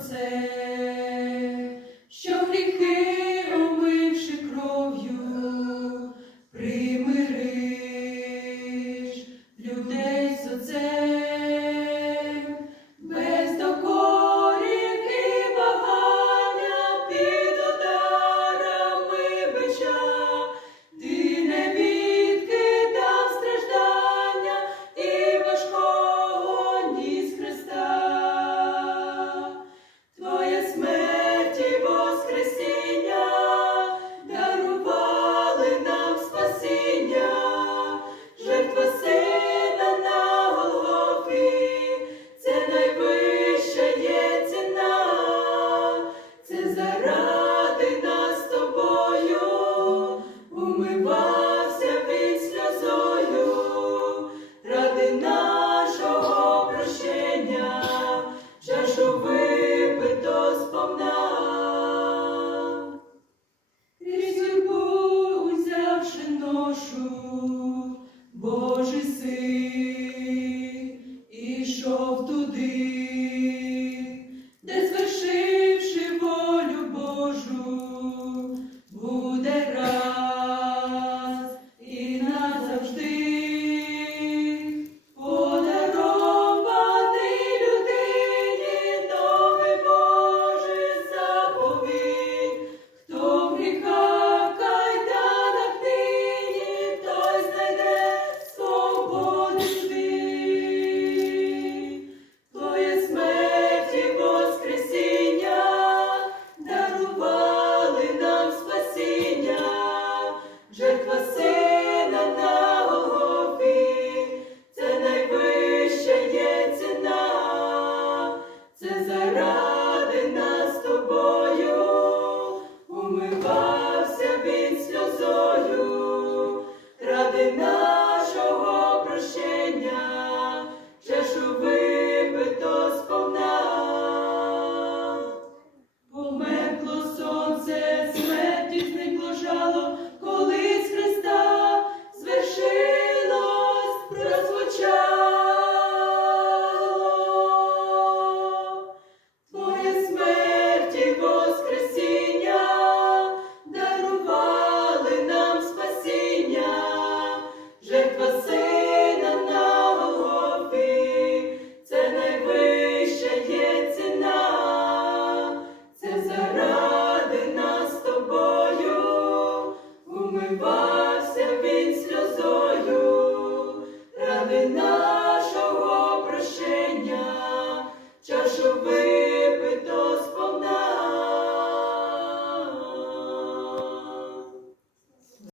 say. наче ношу Божий син, ішов туди, де звершивши волю Божу, буде раз і назавжди. Amen.